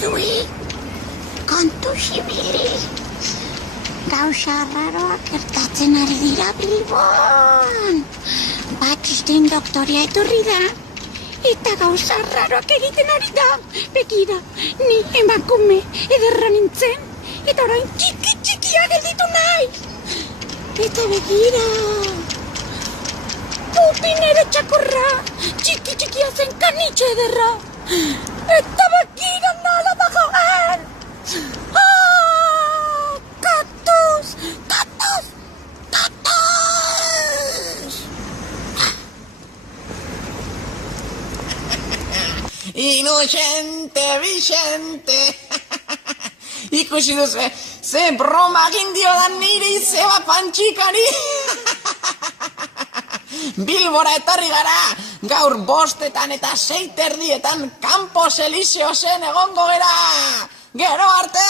zui, kontu xibili. Gauza raroak gertatzen ari dira Bilbon. Batzusten doktorea etorri da, eta gauza raroak egiten ari da. Begira, ni emakume ederra nintzen, eta orain txikia gelditu naiz. Eta begira, Putin ere txakurra, txikia zen kanitxe ederra. Eta begira nola dagoen. Kaktus! Inocente, Vicente. Ikusi duzu, ze broma egin diodan niri zeba pantxikari. Bilbora etorri gara, gaur 5 eta 6 erdietan Campos Elíseosen egongo gera. Gero arte,